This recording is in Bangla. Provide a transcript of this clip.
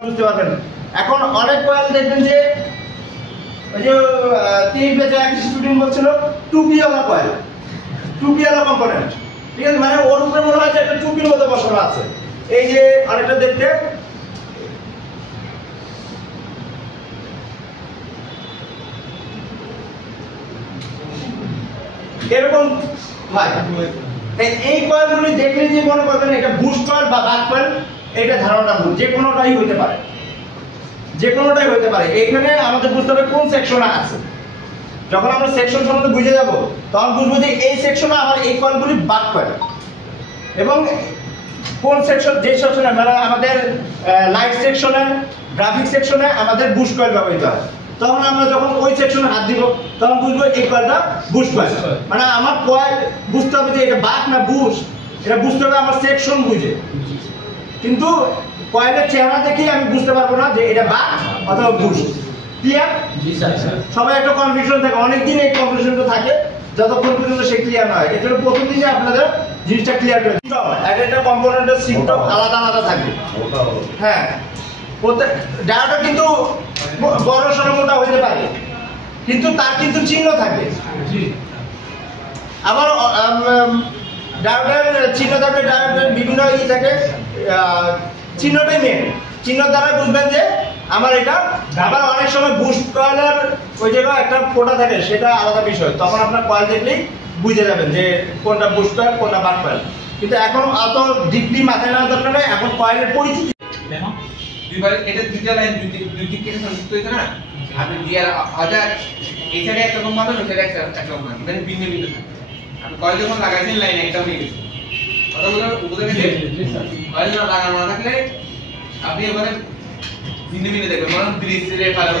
বুঝতে পারবেন। এখন অনেক কয়েল দেখবেন যে ওই যে 3 পেজে এক স্টুডেন্ট বলছিল টুপিওয়ালা কয়েল, টুপিওয়ালা কম্পোনেন্ট, ঠিক আছে, মানে ওর উপরে মনে হয় যে একটা টুপির মতো বসানো আছে। এই যে আরেকটা দেখতে এরকম হয়। এই কয়েলগুলি দেখলে যে মনে করবেন এটা বুস্ট কয়েল বা বাক কয়েল, এটা ধারণা ভুল। যে কোনোটাই হতে পারে, যে কোনোটাই হতে পারে। এখানে আমাদের বুঝতে হবে কোন সেকশনে আছে। যখন আমরা সেকশন সম্বন্ধে বুঝে যাব তখন বুঝবো যে এই সেকশনে আমার এই কয়েলগুলি বাক কয়েল, এবং কোন সেকশন, যে সেকশনে মানে আমাদের লাইট সেকশনে, গ্রাফিক সেকশনে আমাদের বুস্ট কয়েল ব্যবহৃত হয়। তখন আমরা যখন ওই সেকশনে হাত দিব তখন বুঝবো এই কয়েলটা বুস্ট কয়েল। মানে আমার কয়েল বুঝতে হবে যে এটা বাক না বুস্ট, এটা বুঝতে হবে আমার সেকশন বুঝে। কিন্তু কয়েলের চেহারা দেখে আমি বুঝতে পারবো না যে এটা বাক অথবা বুস্ট। ক্লিয়ার? জি স্যার। সবাই একটা কনফিউশন থাকে, অনেকদিন এই কনফিউশনটা থাকে যতক্ষণ পর্যন্ত সে ক্লিয়ার না হয়। এর জন্য প্রথম দিনে আপনাদের জিনিসটা ক্লিয়ার করে দিতে হবে। একটা কম্পোনেন্টের সিমটম আলাদা আলাদা থাকে। হ্যাঁ, প্রত্যেক ডায়োডটা কিন্তু বড় সরো মোটা হতে পারে, কিন্তু তার কিন্তু চিহ্ন থাকে। আবার ডায়োডের চিহ্ন থাকে, ডায়োডের বিভিন্ন ই থাকে, চিহ্নটাই মেন। চিহ্ন দ্বারা বুঝবেন যে আমার এটা। আবার অনেক সময় বুস্ট কয়েলের ওই জায়গায় একটা ফোঁটা থাকে, সেটা আলাদা বিষয়। তখন আপনার কয়েল দেখলেই বুঝে যাবেন যে কোনটা বুস্ট কয়েল কোনটা বাক কয়েল। কিন্তু এখন অত ডিপলি মাথায় নেওয়ার দরকার নেই, এখন কয়েলের পরিচিতি। এটা দুইটা লাইন দুই দিক থেকে সংযুক্ত হয়েছে না, আপনি দিয়ে হাজার এই সাইডে একটা কম পাবেন, ওই সাইডে একটা কম পাবেন, মানে ভিন্ন ভিন্ন থাকে। আপনি কয়েল যখন লাগাইছেন লাইন একটা হয়ে গেছে, কথা বুঝে গেছে? কয়েল না লাগানো না থাকলে আপনি ওখানে ভিন্ন ভিন্ন দেখবেন, মানে ব্রিজ রে পালা